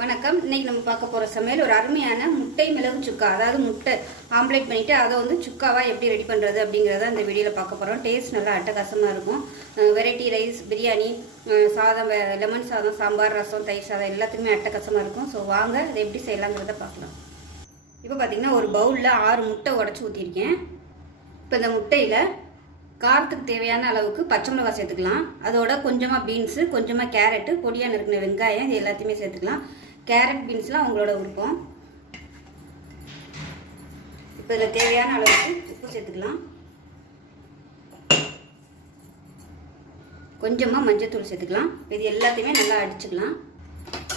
வணக்கம். இன்னைக்கு நம்ம பார்க்க போகிற சமையல் ஒரு அருமையான முட்டை மிளகு சுக்கா. அதாவது முட்டை ஆம்லேட் பண்ணிவிட்டு அதை வந்து சுக்காவாக எப்படி ரெடி பண்ணுறது அப்படிங்கிறத இந்த வீடியோவில் பார்க்க போகிறோம். டேஸ்ட் நல்லா அட்டகாசமாக இருக்கும். வெரைட்டி ரைஸ், பிரியாணி, சாதம், லெமன் சாதம், சாம்பார், ரசம், தயிர் சாதம் எல்லாத்துக்குமே அட்டகாசமாக இருக்கும். ஸோ வாங்க அதை எப்படி செய்யலாங்கிறத பார்க்கலாம். இப்போ பார்த்திங்கன்னா ஒரு பவுலில் 6 முட்டை உடச்சி ஊற்றிருக்கேன். இப்போ இந்த முட்டையில் காரத்துக்கு தேவையான அளவுக்கு பச்சை மிளகாய் சேர்த்துக்கலாம். அதோட கொஞ்சமாக பீன்ஸு, கொஞ்சமாக கேரட்டு, பொடியாக நறுக்கின வெங்காயம், இது எல்லாத்தையுமே சேர்த்துக்கலாம். கேரட், பீன்ஸ்லாம் உங்களோட விருப்பம். இப்போ இதில் தேவையான அளவுக்கு உப்பு சேர்த்துக்கலாம். கொஞ்சமாக மஞ்சள் சேர்த்துக்கலாம். இது எல்லாத்தையுமே நல்லா அடிச்சுக்கலாம்.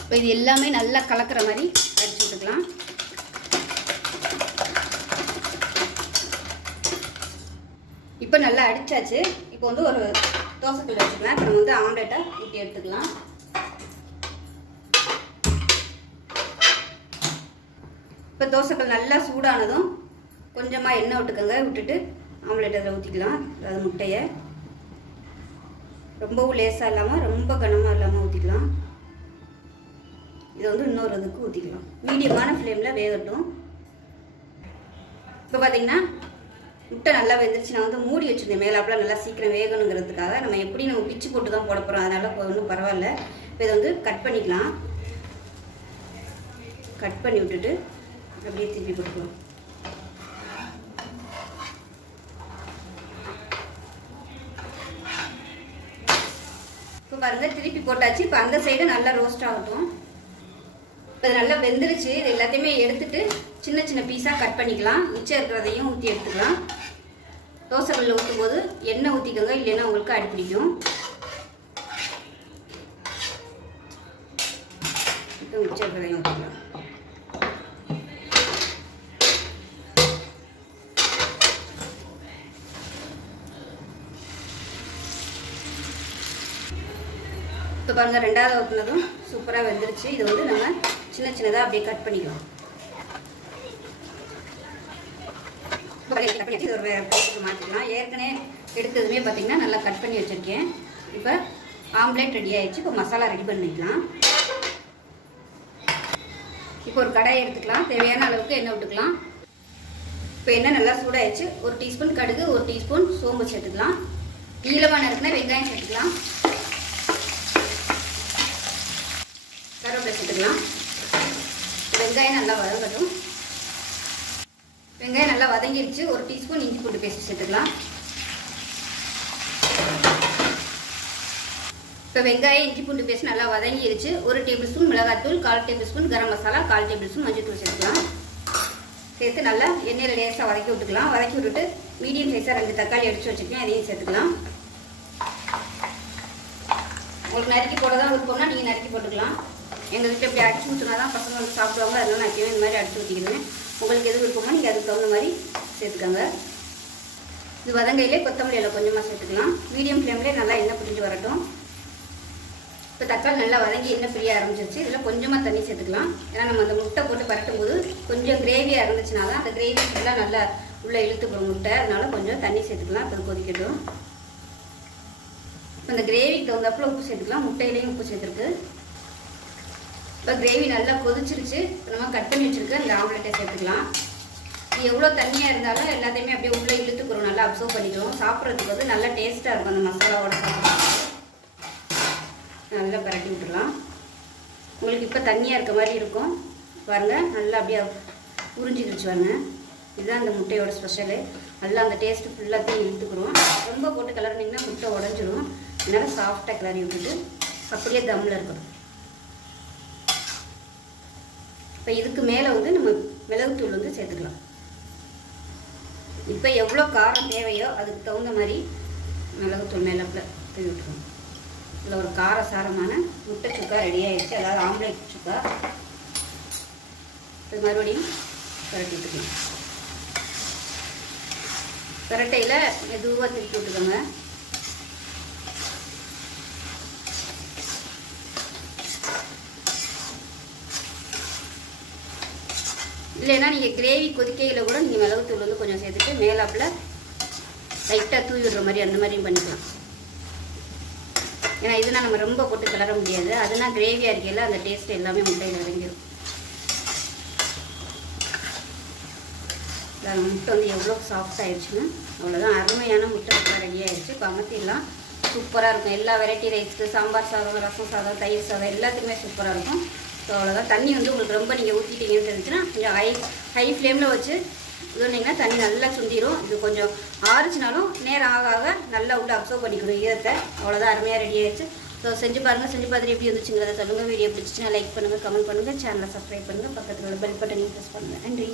இப்போ இது எல்லாமே நல்லா கலக்கிற மாதிரி அடிச்சு விட்டுக்கலாம். இப்போ நல்லா அடித்தாச்சு. இப்போ வந்து ஒரு தோசைக்கல் வச்சுக்கலாம். இப்போ நம்ம வந்து ஆம்லேட்டாக ஊற்றி எடுத்துக்கலாம். இப்போ தோசைக்கல் நல்லா சூடானதும் கொஞ்சமாக எண்ணெய் விட்டுக்கோங்க. விட்டுட்டு ஆம்லேட் அதில் ஊற்றிக்கலாம். அதாவது முட்டையை ரொம்பவும் லேசாக இல்லாமல் ரொம்ப கனமாக இல்லாமல் ஊற்றிக்கலாம். இதை வந்து இன்னொரு இதுக்கு ஊற்றிக்கலாம். மீடியமான ஃப்ளேமில் வேகட்டும். இப்போ பார்த்தீங்கன்னா முட்டை நல்லா வெந்துருச்சு. நான் வந்து மூடி வச்சுருந்தேன் மேலாப்பில் நல்லா சீக்கிரம் வேகணுங்கிறதுக்காக. நம்ம பிச்சு போட்டு தான் போட போகிறோம், அதனால் ஒன்றும் பரவாயில்ல. இப்போ இதை வந்து கட் பண்ணிக்கலாம். கட் பண்ணி விட்டுட்டு அப்படியே திருப்பி போட்டுக்கலாம். இப்போ பாருங்கள் திருப்பி போட்டாச்சு. இப்போ அந்த சைடு நல்லா ரோஸ்ட் ஆகட்டும். இப்போ இது நல்லா வெந்துருச்சு. இது எல்லாத்தையுமே எடுத்துட்டு சின்ன சின்ன பீஸாக கட் பண்ணிக்கலாம். மிச்சம் இருக்கிறதையும் ஊற்றி எடுத்துக்கலாம். தோசைக்கல்லில் ஊற்றும் போது எண்ணெய் ஊற்றிக்கோங்க, இல்லைன்னா உங்களுக்கு அடி பிடிக்கும். இப்போ மிச்சம் இருக்கிறதையும் ஊற்றிக்கலாம். இப்போ பாருங்கள் ரெண்டாவது ஊற்றினதும் சூப்பராக வெந்துருச்சு. இது வந்து நம்ம சின்ன சின்னதாக அப்படியே கட் பண்ணிக்கலாம். இது ஒரு பிளேட்டுக்கு மாற்றிக்கலாம். ஏற்கனவே எடுத்ததுமே பார்த்தீங்கன்னா நல்லா கட் பண்ணி வச்சுருக்கேன். இப்போ ஆம்லேட் ரெடி ஆகிடுச்சு. இப்போ மசாலா ரெடி பண்ணிக்கலாம். இப்போ ஒரு கடாயை எடுத்துக்கலாம். தேவையான அளவுக்கு எண்ணெய் விட்டுக்கலாம். இப்போ எண்ணெய் நல்லா சூடாகிடுச்சு. 1 டீஸ்பூன் கடுகு, 1 டீஸ்பூன் சோம்பு சேர்த்துக்கலாம். நீளமாக நறுக்கின வெங்காயம் சேர்த்துக்கலாம். கருவேப்பிலை சேர்த்துக்கலாம். வெங்காயம் நல்லா வதங்கட்டும். வெங்காயம் நல்லா வதங்கிடுச்சு. 1 டீஸ்பூன் இஞ்சி பூண்டு பேஸ்ட் சேர்த்துக்கலாம். இப்போ வெங்காயம் இஞ்சி பூண்டு பேஸ்ட் நல்லா வதங்கிடுச்சு. 1 டேபிள் ஸ்பூன் மிளகாத்தூள், 1/4 table spoon garam masala, 1/4 table spoon மஞ்சள் தூள் சேர்த்துக்கலாம். சேர்த்து நல்லா எண்ணெயில் லேசாக வதக்கி விட்டுக்கலாம். வதக்கி விட்டுட்டு மீடியம் சைஸாக 2 தக்காளி அடித்து வச்சுருக்கேன், அதையும் சேர்த்துக்கலாம். உங்களுக்கு நறுக்கி போட தான் விருப்பம்னா நீங்கள் நறுக்கி போட்டுக்கலாம். எங்கள் வீட்டில் இப்படி அடிச்சு ஊற்றினா தான் பசங்க வந்து சாப்பிடுவாங்க. அதனால நான் எப்பயுமே இந்த மாதிரி அடிச்சு ஊற்றிக்கிறேன். உங்களுக்கு எது விருப்பமோ நீங்கள் அதுக்கு தகுந்த மாதிரி சேர்த்துக்கோங்க. இது வதங்கையிலே கொத்தமல்லி எல்லாம் கொஞ்சமாக சேர்த்துக்கலாம். மீடியம் ஃப்ளேம்லேயே நல்லா எண்ணெய் பிடிச்சி வரட்டும். இப்போ தக்காளி நல்லா வதங்கி எண்ணெய் பிரிய ஆரம்பிச்சிருச்சு. இதில் கொஞ்சமாக தண்ணி சேர்த்துக்கலாம். ஏன்னா நம்ம அந்த முட்டை போட்டு பரட்டும் போது கொஞ்சம் கிரேவியாக இருந்துச்சுன்னா தான் அந்த கிரேவி ஃபுல்லாக நல்லா உள்ளே இழுத்துக்கிறோம் முட்டை. அதனால கொஞ்சம் தண்ணி சேர்த்துக்கலாம். இப்போ கொதிக்கட்டும். இப்போ இந்த கிரேவிக்கு தகுந்தாப்புல உப்பு சேர்த்துக்கலாம். முட்டையிலையும் உப்பு சேர்த்துருக்கு. இப்போ கிரேவி நல்லா கொதிச்சிருச்சு. இப்போ நம்ம கட் பண்ணி வச்சுருக்க இந்த ஆம்லெட்டை சேர்த்துக்கலாம். இது எவ்வளோ தண்ணியாக இருந்தாலும் எல்லாத்தையுமே அப்படியே உள்ளே இழுத்துக்கிறோம், நல்லா அப்சர்வ் பண்ணிக்கிறோம். சாப்பிட்றதுக்கு வந்து நல்லா டேஸ்ட்டாக இருக்கும். அந்த மசாலாவோட சாப்பிட்றது நல்லா பரட்டி விட்டுடலாம். உங்களுக்கு இப்போ தண்ணியாக இருக்க மாதிரி இருக்கும் பாருங்கள். நல்லா அப்படியே உறிஞ்சிக்கிடுச்சு பாருங்க. இதுதான் அந்த முட்டையோட ஸ்பெஷலு. நல்லா அந்த டேஸ்ட்டு ஃபுல்லாத்தையும் இழுத்துக்கிறோம். ரொம்ப போட்டு கிளறினீங்கன்னா முட்டை உடஞ்சிரும். அதனால் சாஃப்டாக கிளறி விட்டுட்டு அப்படியே தம்மில் இருக்கணும். இப்போ இதுக்கு மேலே வந்து நம்ம மிளகுத்தூள் வந்து சேர்த்துக்கலாம். இப்போ எவ்வளோ காரம் தேவையோ அதுக்கு தகுந்த மாதிரி மிளகுத்தூள் மேலே தூவி விட்டுருவோம். இதில் ஒரு காரசாரமான முட்டை சுக்கா ரெடி ஆகிடுச்சு. அதாவது ஆம்லேட் சுக்கா. இது மறுபடியும் பரட்டி விட்டுக்கலாம். பரட்டையில் மெதுவாக திருப்பி விட்டுக்கோங்க. இல்லைன்னா நீங்கள் கிரேவி கொதிக்கையில் கூட நீங்கள் மிளகுத்தூள் வந்து கொஞ்சம் சேர்த்துட்டு மேலாப்பில் லைட்டாக தூவி விடுற மாதிரி அந்த மாதிரியும் பண்ணிக்கலாம். ஏன்னா இதுனா நம்ம ரொம்ப போட்டு கிளற முடியாது. அதுனா கிரேவியாக இருக்கையில் அந்த டேஸ்ட் எல்லாமே முட்டையில் இறங்கிடும். முட்டை வந்து எவ்வளோ சாஃப்ட் ஆயிடுச்சுன்னு அவ்வளோதான். அருமையான முட்டை ரெடி ஆயிடுச்சு. இப்போ அமர்த்திடலாம். சூப்பராக இருக்கும். எல்லா வெரைட்டி ரைஸ்க்கு, சாம்பார் சாதம், ரசம் சாதம், தயிர் சாதம் எல்லாத்துக்குமே சூப்பராக இருக்கும். ஸோ அவ்வளோதான். தண்ணி வந்து உங்களுக்கு ரொம்ப நீங்கள் ஊற்றிட்டீங்கன்னு தெரிஞ்சுன்னா கொஞ்சம் ஹை ஃப்ளேமில் வச்சு சொன்னீங்கன்னா தண்ணி நல்லா சுண்டிடும். இது கொஞ்சம் ஆறுச்சுனாலும் நேரம் ஆக ஆக நல்லா விட்டு அப்சர்வ் பண்ணிக்கணும் ஈரத்தை. அவ்வளோதான், அருமையாக ரெடி ஆயிடுச்சு. ஸோ செஞ்சு பாருங்கள். செஞ்சு பார்த்துட்டு எப்படி வந்துச்சுங்கிறத சொல்லுங்கள். வீடியோ பிடிச்சிச்சுன்னா லைக் பண்ணுங்கள், கமெண்ட் பண்ணுங்கள், சேனலை சப்ஸ்கிரைப் பண்ணுங்கள், பக்கத்தில் உள்ள பெல் பட்டனையும் ப்ரெஸ் பண்ணுங்கள். நன்றி.